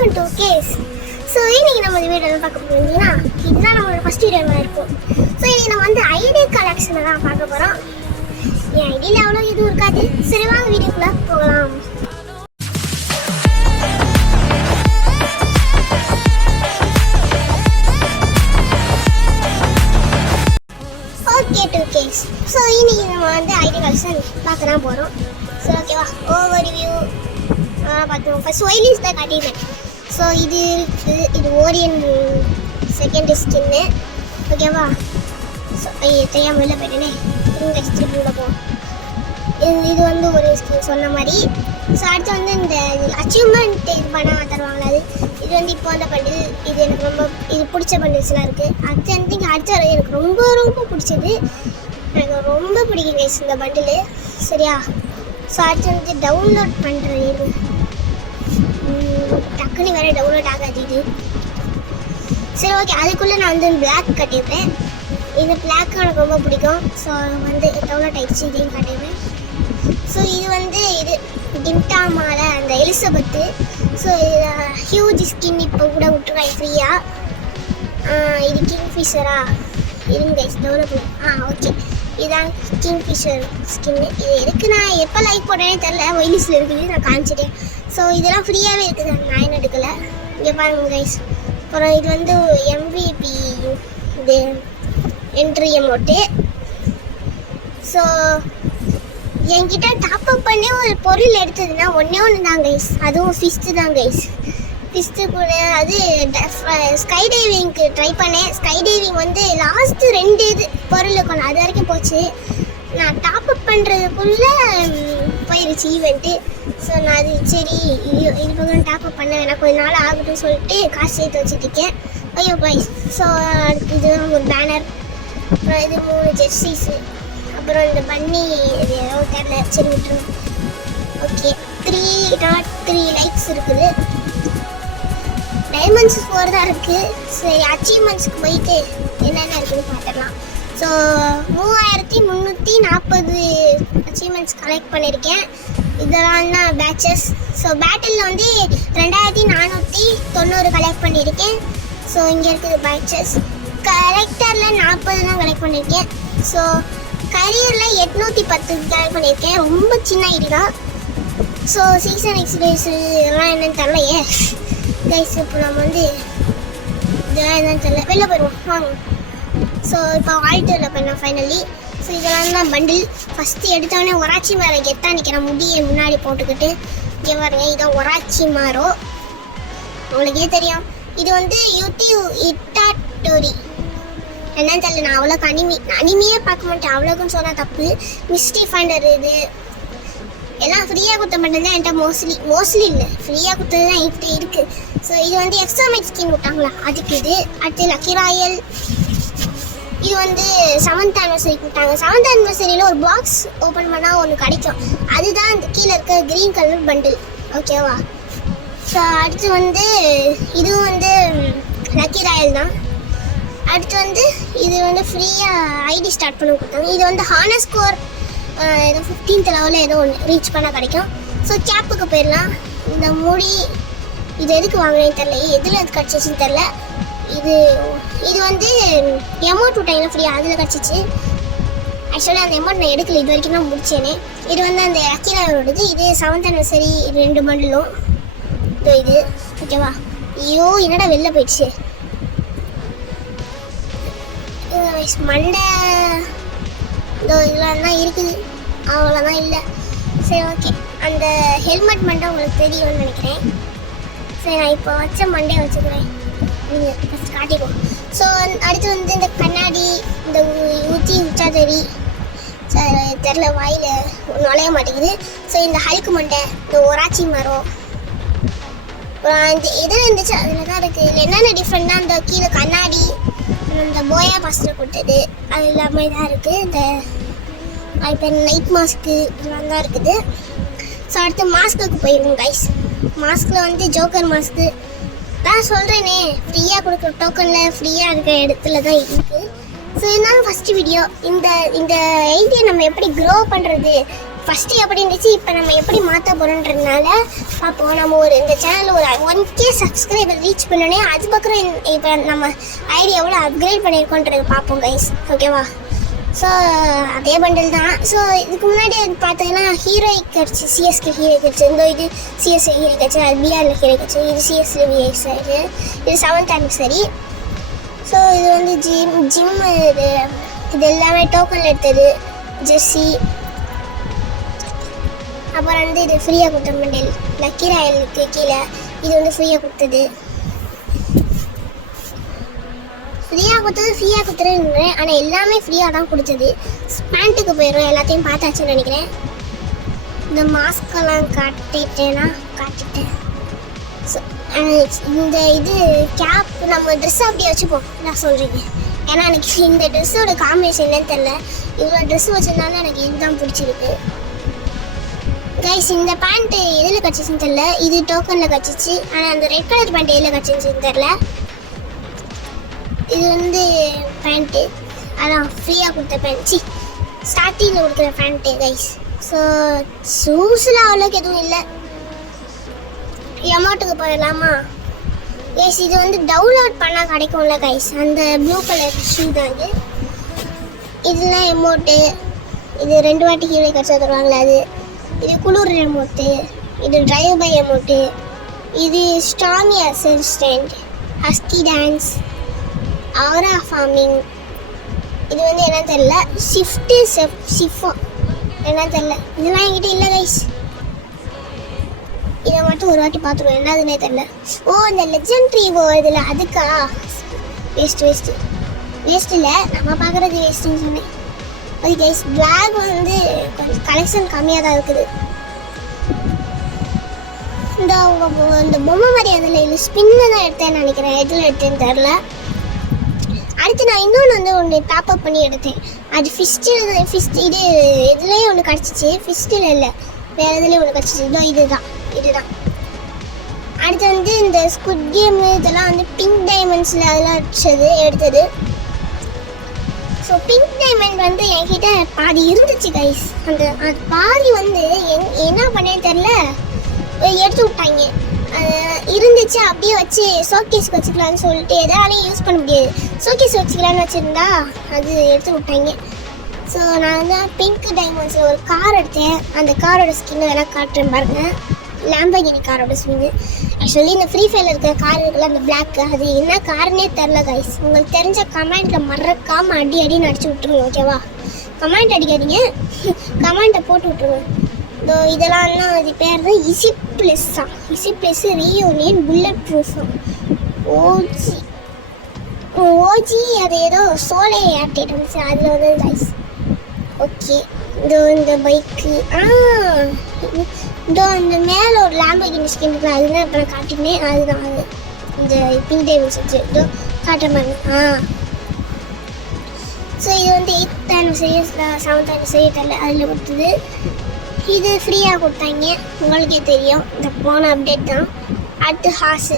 Welcome to case. So இன்னைக்கு நம்ம இந்த வீடியோவில் பார்க்க போகிறீங்கன்னா இதுதான் நம்மளோட ஃபஸ்ட் வீடியோ இருக்கும். ஸோ இன்னைக்கு நம்ம வந்து ஐடி கலெக்ஷனை தான் பார்க்க போகிறோம். என் ஐடியில் அவ்வளோ எதுவும் இருக்காது. சரி வாங்க வீடியோக்குள்ளே போகலாம். Okay to case. ஸோ இன்னைக்கு நம்ம வந்து ஐடி கலெக்ஷன் பார்க்க தான் போகிறோம். ஸோ ஓகேவா, ஓவர் வியூ பார்த்தோம். ஃபர்ஸ்ட் ஒயிலிஸ் தான் காட்டிடுறேன். ஸோ இது இருக்குது, இது ஓரியன் செகண்ட் ஸ்கின்னு. ஓகேவா, ஸோ தெரியாமல் வெளில போயிட்டேனே, திரும்ப திருப்பி உள்ள போவோம். இது வந்து ஒரு ஸ்கின் சொன்ன மாதிரி. ஸோ அடுத்து வந்து இந்த அச்சீவ்மெண்ட் இது பண்ண தருவாங்களா, அது இது வந்து இப்போ வந்த பண்டில். இது எனக்கு ரொம்ப இது பிடிச்ச பண்டில்ஸ்லாம் இருக்குது. அடுத்து எனக்கு ரொம்ப ரொம்ப பிடிச்சது, எனக்கு ரொம்ப பிடிக்கும் கைஸ் இந்த பண்டில். சரியா, ஸோ அடுத்து வந்து டவுன்லோட் பண்ணுறது. டக்குன்னு வேறு டவுன்லோட் ஆகாது இது. சரி ஓகே, அதுக்குள்ளே நான் வந்து பிளாக் கட்டிடுறேன். இந்த பிளாக் எனக்கு ரொம்ப பிடிக்கும். ஸோ வந்து டவுன்லோட் ஆகிடுச்சு, இதையும் காட்டிடுறேன். ஸோ இது வந்து இது டிம்டாமால அந்த எலிசபெத்து. ஸோ இது ஹியூஜ் ஸ்கின் இப்போ கூட விட்டுருக்காங்க ஃப்ரீயாக. இது கிங்ஃபிஷரா இருங்க டெவலப் ஓகே, இதுதான் கிங்ஃபிஷர் ஸ்கின்னு. இது எதுக்கு நான் எப்போ லைக் போட்டேனே தெரில, ஒயிலிஸில் இருக்குது, நான் காமிச்சிட்டேன். ஸோ இதெல்லாம் ஃப்ரீயாகவே இருக்குது, நான் என்ன எடுக்கலை. இங்கே பாருங்க கைஸ். அப்புறம் இது வந்து MVP இது என்ட்ரி அமௌண்ட்டு. ஸோ என்கிட்ட டாப்அப் பண்ணி ஒரு பொருள் எடுத்ததுன்னா ஒன்று தான் கைஸ், அதுவும் ஃபிஸ்ட்டு தான் கைஸ். ஃபிஸ்ட்டு கூட அது ஸ்கை டைவிங்க்கு ட்ரை பண்ணேன். ஸ்கை டைவிங் வந்து லாஸ்ட்டு 2 இது பொருள் இருக்கணும், அது வரைக்கும் போச்சு. நான் டாப்அப் பண்ணுறதுக்குள்ளே போயிடுச்சு ஈவெண்ட்டு. ஸோ நான் அது சரி இது பக்கம் டாப்அப் பண்ண வேணாம், கொஞ்ச நாள் ஆகட்டும்னு சொல்லிட்டு காசு சேர்த்து வச்சுருக்கேன். ஐயோ பாய். ஸோ இது ஒரு பேனர், அப்புறம் இது 3 ஜெர்சிஸு, அப்புறம் இந்த பன்னி இது ஏதோ தெரில, சரி விட்டுருங்க. ஓகே, 3.3 லைக்ஸ் இருக்குது. டைமண்ட்ஸ் 4 தான் இருக்குது. சரி அச்சீவ்மெண்ட்ஸ்க்கு போயிட்டு என்னென்ன இருக்குதுன்னு பார்த்துடலாம். ஸோ 3340 அச்சீவ்மெண்ட்ஸ் கலெக்ட் பண்ணியிருக்கேன். இதெல்லாம் தான் பேட்சஸ். ஸோ பேட்டிலில் வந்து 2490 கலெக்ட் பண்ணியிருக்கேன். ஸோ இங்கே இருக்குது பேட்சஸ். கரெக்டரில் 40 தான் கலெக்ட் பண்ணியிருக்கேன். ஸோ கரியரில் 810 கலெக்ட் பண்ணியிருக்கேன். ரொம்ப சின்ன ஐடி தான். ஸோ சீசன் எக்ஸ்பீரியன்ஸ் இதெல்லாம் என்னென்னு தெரிலையே கைஸ். இப்போ நம்ம வந்து இதெல்லாம் என்னென்னு தெரியல, வெளில போயிடுவோம் வாங்க. ஸோ இப்போ ஆல்டரில் பண்ணோம் ஃபைனலி. ஸோ இதெல்லாம் தான் பண்டில். ஃபஸ்ட்டு எடுத்தோடனே ஒராச்சி மரம் கெத்தாக நிற்கிற முடியை முன்னாடி போட்டுக்கிட்டு இங்கே பாருங்க, இதான் ஒராச்சி மரம், உங்களுக்கே தெரியும். இது வந்து யூடியூப் இட்டாட்டோரி என்னன்னு தெரியல, நான் அவ்வளோக்கு அனிமையே பார்க்க மாட்டேன், அவ்வளோக்குன்னு சொன்னால் தப்பு. மிஸ்டி ஃபண்டர் இது எல்லாம் ஃப்ரீயாக கொடுத்த மட்டும்தான் என்கிட்ட மோஸ்ட்லி இல்லை, ஃப்ரீயாக கொடுத்தது தான் என்கிட்ட இருக்குது. ஸோ இது வந்து எக்ஸ்ட்ரா மேக் ஸ்கின் விட்டாங்களா, அதுக்கு இது. அடுத்து லக்கி ராயல். இது வந்து 7th anniversary கொடுத்தாங்க. 7th anniversary ஒரு பாக்ஸ் ஓப்பன் பண்ணால் ஒன்று கிடைக்கும், அதுதான் இந்த கீழே இருக்க க்ரீன் கலர் பண்டில். ஓகேவா. ஸோ அடுத்து வந்து இதுவும் வந்து லக்கி ராயல் தான். அடுத்து வந்து இது வந்து ஃப்ரீயாக ஐடி ஸ்டார்ட் பண்ண கொடுத்தாங்க. இது வந்து ஹானர் ஸ்கோர் ஏதோ 15th லெவலில் ஏதோ ஒன்று ரீச் பண்ண கிடைக்கும். ஸோ கேப்புக்கு போயிடலாம். இந்த மூடி இது எதுக்கு வாங்கினேன்னு தெரில, எதில் அது கிடச்சிச்சின்னு தெரில. இது வந்து எமௌண்ட் விட்டாங்கன்னா ஃப்ரீயாக அதில் கிடச்சிச்சு. ஆக்சுவலாக அந்த எமௌண்ட் நான் எடுக்கல, இது வரைக்கும் நான் முடிச்சேனே. இது வந்து அந்த அக்கிராவோடது. இது 7th anniversary 2 பண்டிலும் இது. ஓகேவா. ஐயோ என்னடா வெளில போயிடுச்சு மண்டை. இதெல்லாம் தான் இருக்குது, அவ்வளோதான் இல்லை. சரி ஓகே, அந்த ஹெல்மெட் மண்டை உங்களுக்கு தெரியும்னு நினைக்கிறேன். சரி நான் இப்போ வச்ச மண்டையை வச்சுக்கிறேன், நீங்கள் ஃபஸ்ட் காட்டிடுவோம். ஸோ அடுத்து வந்து இந்த கண்ணாடி, இந்த ஊற்றா தெரில, வாயில் நுழைய மாட்டேங்குது. ஸோ இந்த ஹல்க்கு மண்டை, இந்த ஒராச்சி மரம், இந்த எதில் இருந்துச்சு அதில் தான் இருக்குது. இதில் என்னென்ன டிஃப்ரெண்ட்னா இந்த கீழே கண்ணாடி, இந்த போயா பாஸ்டர் கொடுத்தது அது எல்லாமே தான் இருக்குது. இந்த இப்போ நைட் மாஸ்க்கு இதெல்லாம் தான் இருக்குது. ஸோ அடுத்து மாஸ்க்குக்கு போயிடுவோம் கைஸ். மாஸ்கில் வந்து ஜோக்கர் மாஸ்க்கு தான் சொல்கிறேனே, ஃப்ரீயாக கொடுக்குற டோக்கனில் ஃப்ரீயாக இருக்கிற இடத்துல தான் இருக்குது. ஸோ இதுதான் ஃபஸ்ட்டு வீடியோ. இந்த ஐடியா நம்ம எப்படி க்ரோ பண்ணுறது, ஃபஸ்ட்டு எப்படி இருந்துச்சு இப்போ நம்ம எப்படி மாற்ற போகிறோன்றதுனால பார்ப்போம். நம்ம இந்த சேனலில் ஒரு 1K சப்ஸ்கிரைபர் ரீச் பண்ணோன்னே அதுக்கப்புறம் இப்போ நம்ம ஐடி எவ்வளோ அப்கிரேட் பண்ணியிருக்கோன்றது பார்ப்போம் கைஸ், ஓகேவா? ஸோ அதே பண்டில் தான். ஸோ இதுக்கு முன்னாடி பார்த்தீங்கன்னா ஹீரோயிக் கிடச்சி, சிஎஸ்கே ஹீரோயிக் கிடச்சி, இது சிஎஸ்கே ஹீரோயிக் கிடச்சி, அது பிஆரில் ஹீரோயிக் கிடச்சி, இது சிஎஸ்ல விஎஸ் ஆகிடுது, இது 7th anniversary. ஸோ இது வந்து ஜிம் இது எல்லாமே டோக்கன் எடுத்தது, ஜெர்சி. அப்புறம் வந்து இது ஃப்ரீயாக கொடுத்த பண்டில் லக்கி ராயலுக்கு கீழே, இது வந்து ஃப்ரீயாக கொடுத்தது. ஃப்ரீயாக கொடுத்துருன்றேன், ஆனால் எல்லாமே ஃப்ரீயாக தான் கொடுத்தது. பேண்ட்டுக்கு போயிடும், எல்லாத்தையும் பார்த்தாச்சுன்னு நினைக்கிறேன். இந்த மாஸ்கெல்லாம் காட்டிட்டேன். ஸோ இந்த இது கேப் நம்ம ட்ரெஸ்ஸை அப்படியே வச்சுப்போம் நான் சொல்கிறீங்க. ஏன்னா எனக்கு இந்த ட்ரெஸ்ஸோட காம்பினேஷன் என்னன்னு தெரில, இவ்வளோ ட்ரெஸ் வச்சிருந்தாலும் எனக்கு இதுதான் பிடிச்சிருக்கு கைஸ். இந்த பேண்ட்டு எதில் கிடச்சிச்சின்னு தெரில, இது டோக்கனில் கிடச்சிச்சு. ஆனால் அந்த ரெட் கலர் பேண்ட் எதில் கிடச்சிச்சின்னு தெரில. இது வந்து பேண்ட்டு, அதான் ஃப்ரீயாக கொடுத்த பேண்ட், ஸ்டார்டிங்கில் கொடுக்குற பேண்ட்டு கைஸ். ஸோ ஷூஸில் அவ்வளோக்கு எதுவும் இல்லை. எமௌண்ட்டுக்கு போயிடலாமா கைஸ்? இது வந்து டவுன்லோட் பண்ணால் கிடைக்கும்ல கைஸ், அந்த ப்ளூ கலர் ஷூ தான் இது. இதெல்லாம் எமௌண்ட்டு, இது 2 வாட்டி கீழே கிடச்சா தருவாங்களே அது. இது குளூர் எமௌண்ட்டு, இது டிரைவ் பை எமௌண்ட்டு, இது ஸ்டாமி அசிஸ்டன்ட், ஹஸ்கி டான்ஸ், ஆரா ஃபார்மிங். இது வந்து என்ன தெரில, ஷிஃப்டோ என்ன தெரில, இதெல்லாம் என்கிட்ட இல்லை கைஸ். இதை மட்டும் ஒரு வாட்டி பார்த்துருவோம், என்னதுன்னே தெரில. ஓ இந்த லெஜெண்ட்ரி இதில் அதுக்கா? வேஸ்ட் இல்லை, நம்ம பார்க்குறது வேஸ்ட்டுன்னு சொன்னேன். அது கைஸ் பிளாக் வந்து கொஞ்சம் கலெக்ஷன் கம்மியாக தான் இருக்குது. இந்த பொம்மை மாதிரி அதில் இல்லை, ஸ்பின்னு தான் எடுத்தேன்னு நினைக்கிறேன், எதில் எடுத்தேன்னு தெரில. அடுத்து நான் இன்னொன்று வந்து ஒன்று டாப்அப் பண்ணி எடுத்தேன். அது ஃபிஸ்ட்டு இது இதுலேயே ஒன்று கிடச்சிச்சு, ஃபிஸ்ட்டில் இல்லை வேறு இதுலேயே ஒன்று கிடச்சிச்சு. இதுதான் அடுத்து வந்து இந்த ஸ்குட் கேம் இதெல்லாம் வந்து பிங்க் டைமண்ட்ஸில் அதெல்லாம் எடுத்தது. ஸோ பிங்க் டைமண்ட் வந்து என்கிட்ட பாதி இருந்துச்சு கைஸ். அது பாதி வந்து என்ன பண்ணேன்னு தெரில, எடுத்து விட்டாங்க. இருந்துச்சு அப்படியே வச்சு ஷோகேஸ்க்கு வச்சுக்கலான்னு சொல்லிட்டு எதாலையும் யூஸ் பண்ண முடியாது, ஷோகேஸ் வச்சுக்கலான்னு வச்சுருந்தா அது எடுத்து விட்டாங்க. ஸோ நான் வந்து பிங்க் டைமண்ட்ஸில் ஒரு கார் எடுத்தேன். அந்த காரோட ஸ்கின் வேணால் காட்டுறேன் பாருங்க, லேம்பர்கினி காரோட ஸ்கின்னு. ஆக்சுவலி இந்த ஃப்ரீ ஃபயரில் இருக்கிற கார் இருக்குல்ல அந்த பிளாக், அது என்ன காருன்னே தெரில கைஸ். உங்களுக்கு தெரிஞ்ச கமெண்ட்டில் மறக்காமல் அடின்னு அடிச்சு விட்ருங்க, ஓகேவா? கமெண்ட் அடிக்காதீங்க, கமெண்ட்டை போட்டு விட்ருங்க. இதெல்லாம் இது பேர் தான் இசி ப்ளஸ் தான், EC plus reunion bullet proof OG. அது ஏதோ சோலை ஆப்டேட் வந்துச்சு, அதில் வந்து கைஸ். ஓகே இந்த பைக்கு இந்த மேலே ஒரு லேம்பர்கினி ஸ்கின் இருக்குது, அதுதான் இப்போ நான் காட்டினேன். அதுதான் அது இந்த பிங்க் டைமண்ட்ஸ் வச்சு காட்டுற மாதிரி. ஸோ இது வந்து 8th anniversary 7th anniversary தெரில, அதில் கொடுத்தது. இது ஃப்ரீயாக கொடுத்தாங்க, உங்களுக்கே தெரியும், இந்த போன அப்டேட் தான். அடுத்து ஹாஸு.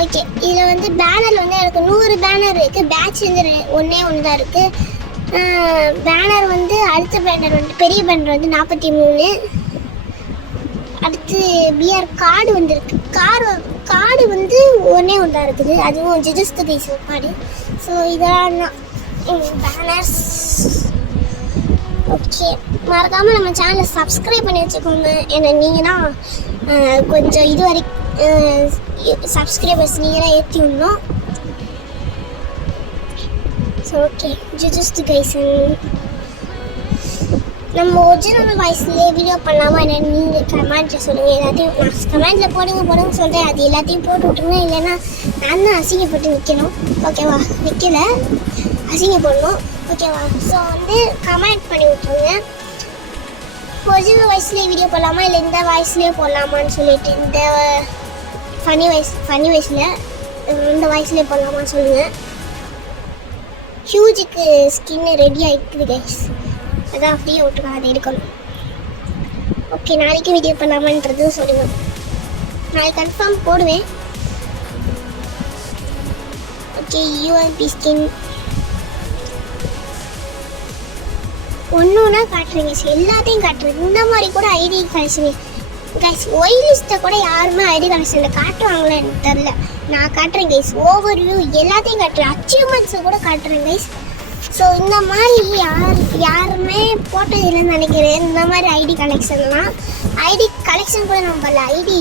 ஓகே இதில் வந்து பேனர் வந்து எனக்கு 100 பேனர் இருக்குது, பேட்ச் வந்து ஒன்று தான் இருக்குது. பேனர் வந்து அடுத்த பேனர் வந்து பெரிய பேனர் வந்து 43. அடுத்து பிஆர் கார்டு வந்துருக்கு, கார்டு வந்து ஒன்றே தான் இருக்குது, அதுவும் ஜிஜஸ்து கைஸ் கார்டு. ஸோ இதெல்லாம் பேனர்ஸ். ஓகே மறக்காமல் நம்ம சேனலை சப்ஸ்கிரைப் பண்ணி வச்சுக்கோங்க. ஏன்னா நீங்கள் தான் கொஞ்சம் இது வரைக்கும் சப்ஸ்கிரைபர்ஸ் நீங்கள் தான் ஏற்றி விடணும். ஸோ ஓகே ஜஸ்ட் கைஸ், நம்ம ஒரிஜினல் வாய்ஸ்லேயே வீடியோ பண்ணலாமா என்னென்னு நீங்கள் கமெண்ட்டில் சொல்லுங்கள். எல்லாத்தையும் நான் கமெண்ட்டில் போடுங்க சொல்கிறேன், அது எல்லாத்தையும் போட்டு விட்ருங்க. இல்லைன்னா நான் தான் அசிங்கப்பட்டு நிற்கணும், ஓகேவா? நிற்கல, அசிங்கப்படணும், ஓகேவா? ஸோ வந்து கமெண்ட் பண்ணி விட்ருங்க. ஒரிஜினல் வாய்ஸ்லேயே வீடியோ போடலாமா இல்லை இந்த வாய்ஸ்லேயே போடலாமான்னு சொல்லிட்டு, இந்த ஃபனி வாய்ஸில் இந்த வாய்ஸ்லேயே போடலாமான்னு சொல்லுங்கள். ஹியூஜுக்கு ஸ்கின்னு ரெடி ஆகிடுது கைஸ், அதான் அப்படியே விட்டுருக்காங்க, அதை எடுக்கணும். ஓகே நாளைக்கு வீடியோ பண்ணலாமான்றதும் சொல்லுங்கள், நாளைக்கு கன்ஃபார்ம் போடுவேன். ஓகே யூஎன்பி ஸ்கின் ஒன்று ஒன்றா காட்டுறேன் கைஸ், எல்லாத்தையும் காட்டுறேன். இந்த மாதிரி கூட ஐடி கலெக்ஷன் கைஸ், ஒய் லிஸ்ட்டை கூட யாருமே ஐடி கலெக்ஷனில் காட்டுவாங்களே எனக்கு தெரில. நான் காட்டுறேன் கைஸ், ஓவர் வியூ எல்லாத்தையும் காட்டுறேன், அச்சீவ்மெண்ட்ஸை கூட காட்டுறேன் கைஸ். ஸோ இந்த மாதிரி யாருமே போட்டது இல்லைன்னு நினைக்கிறேன். இந்த மாதிரி ஐடி கலெக்ஷன்லாம் ஐடி கலெக்ஷன் கூட நம்ம பண்ணல, ஐடி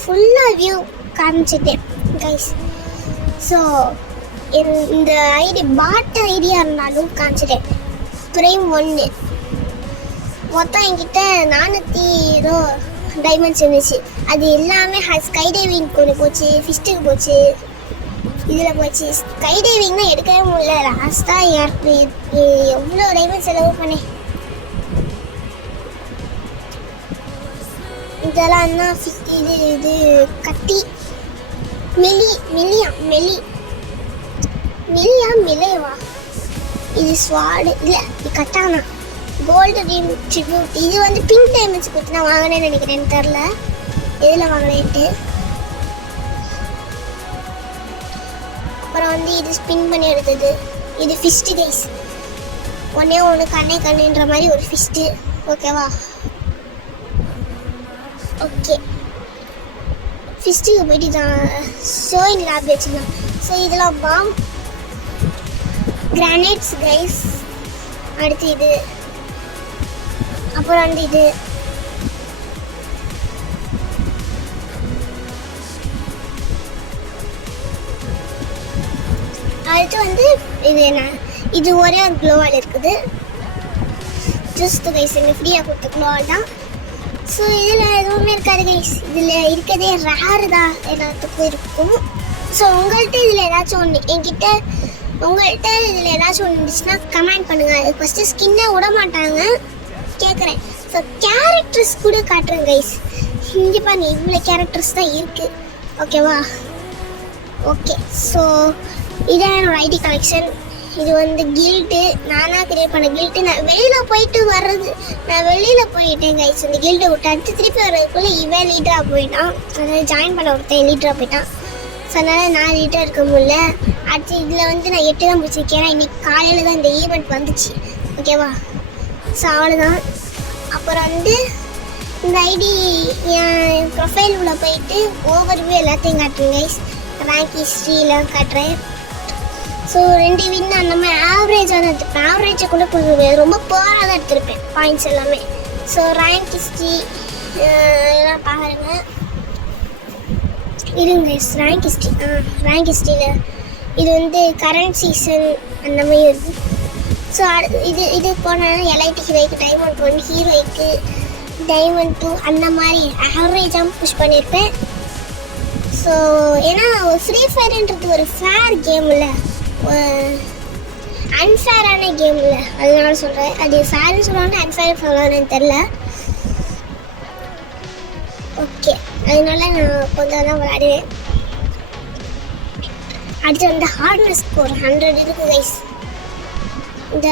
ஃபுல்லாக வியூ காமிச்சிட்டேன் கைஸ். ஸோ இந்த ஐடி பாட் ஐடியா இருந்தாலும் காமிச்சிட்டேன். பிரைம் 1 மொத்தம் என்கிட்ட 400 டைமண்ட்ஸ் இருந்துச்சு. அது எல்லாமே ஸ்கை டைவிங்க்கு ஒன்று போச்சு, ஃபிஸ்ட்டுக்கு போச்சு, இதில் போச்சு. ஸ்கை டைவிங் தான் எடுக்கவே முடியல. லாஸ்ட்டாக எவ்வளோ டைமண்ட் செலவு பண்ணேன். இதெல்லாம் தான் இது கத்தி மில்லியவா இது ஸ்வாடு இல்லை, இது கட்டானா கோல்டு ரீம் ட்ரிபியூட். இது வந்து பிங்க் டைமண்ட்ஸ் கொடுத்து நான் வாங்கினேன்னு நினைக்கிறேன், தெரில எதில் வாங்கினேன்ட்டு. அப்புறம் வந்து இது ஸ்பின் பண்ணி எடுத்தது. இது ஃபிஸ்ட்டு கைஸ், ஒன்றே ஒன்று கண்ணுன்ற மாதிரி ஒரு ஃபிஸ்ட்டு. ஓகேவா? ஓகே, ஃபிஸ்ட்டுக்கு போயிட்டு தான் ஷோயிங் லேப் வச்சுக்கலாம். ஸோ இதெல்லாம் பாம் கிரானைட்ஸ் கைஸ். அடுத்து இது, அப்புறம் வந்து இது அடுத்து வந்து இது என்ன, இது ஒரே ஒரு க்ளோவால் இருக்குது ஜஸ்ட் கைஸ், இந்த ஃப்ரீயாக கொடுத்த க்ளோவால் தான். ஸோ இதில் எதுவுமே இருக்காது கைஸ், இதில் இருக்கிறதே ரேரு தான் எல்லாத்துக்கும் இருக்கும். ஸோ உங்கள்கிட்ட இதில் ஏதாச்சும் ஒன்று உங்கள்கிட்ட இதில் ஏதாச்சும் ஒன்று இருந்துச்சுன்னா கமெண்ட் பண்ணுங்கள். அது ஃபஸ்ட்டு ஸ்கின்னை விட மாட்டாங்க கேட்குறேன். ஸோ கேரக்டர்ஸ் கூட காட்டுறேன் கைஸ். இங்கே பாருங்க, இவ்வளோ கேரக்டர்ஸ் தான் இருக்குது. ஓகேவா? ஓகே, ஸோ இதான் என்னோட ஐடி கலெக்ஷன். இது வந்து கில்ட்டு, நானாக கிரியேட் பண்ண கில்ட்டு. நான் வெளியில் போயிட்டேன் கைஸ். இந்த கில்ட்டை விட்டு அடுத்து திருப்பி வர்றதுக்குள்ளே இவன் லீடராக போயிட்டான். அதாவது ஜாயின் பண்ண ஒருத்தன் லீடராக போயிட்டான். ஸோ அதனால் நான் லீடராக இருக்க முடியல. அடுத்து இதில் வந்து நான் 8 தான் பிடிச்சிருக்கேன். ஏன்னா இன்றைக்கி காலையில் தான் இந்த ஈவெண்ட் வந்துச்சு. ஓகேவா? ஸோ அவ்வளோதான். அப்புறம் வந்து இந்த ஐடி என் ப்ரொஃபைல் உள்ள போயிட்டு ஓவர்வியூ எல்லாத்தையும் காட்டுறேன் கைஸ். ரேங்க் ஹிஸ்ட்ரியில் காட்டுறேன். ஸோ 2 வின் அந்த மாதிரி ஆவரேஜாக தான் எடுத்துருப்பேன். ஆவரேஜை கூட கொஞ்சம் ரொம்ப போராக தான் எடுத்திருப்பேன் பாயிண்ட்ஸ் எல்லாமே. ஸோ ரேங்க் ஹிஸ்ட்ரி எல்லாம் பாருங்க. இருங்க, ரேங்க் ஹிஸ்ட்ரியில் இது வந்து கரண்ட் சீசன் அந்த மாதிரி இருக்குது. ஸோ இது போனால் எலைட் ஹீரோய்க்கு டைமண்ட் 1, ஹீரோய்க்கு டைமண்ட் 2 அந்த மாதிரி ஆவரேஜாக புஷ் பண்ணியிருப்பேன். ஸோ ஏன்னா ஃப்ரீ ஃபயர்ன்றது ஒரு ஃபேர் கேம் இல்லை, அன்ஃபேரான கேம் இல்லை, அதனால சொல்கிறேன். அது ஃபேர்னு சொல்லுவாங்க, அன்ஃபேர் சொல்லலான்னு தெரில. ஓகே, அதனால நான் கொஞ்சம் தான் விளையாடுவேன். அடுத்து வந்து ஹார்ட்னஸ் ஸ்கோர் 100 இருக்குது கைஸ். இந்த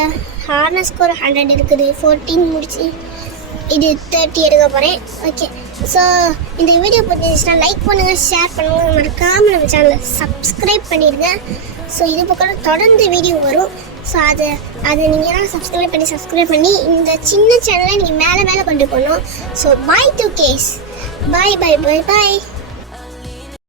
ஹார்ட்னஸ் ஸ்கோர் 100 இருக்குது. 14 முடிச்சு இது 30 எடுக்க போகிறேன். ஓகே, ஸோ இந்த வீடியோ பிடிச்சிருந்துச்சுன்னா லைக் பண்ணுங்கள், ஷேர் பண்ணுங்கள், மறக்காமல் நம்ம சேனலை சப்ஸ்கிரைப் பண்ணிடுங்க. ஸோ இது பக்கம் தொடர்ந்து வீடியோ வரும். ஸோ அதை நீங்கள் சப்ஸ்கிரைப் பண்ணி இந்த சின்ன சேனலை நீங்கள் மேலே கொண்டு போகணும். ஸோ பாய் 2Ks, பாய்.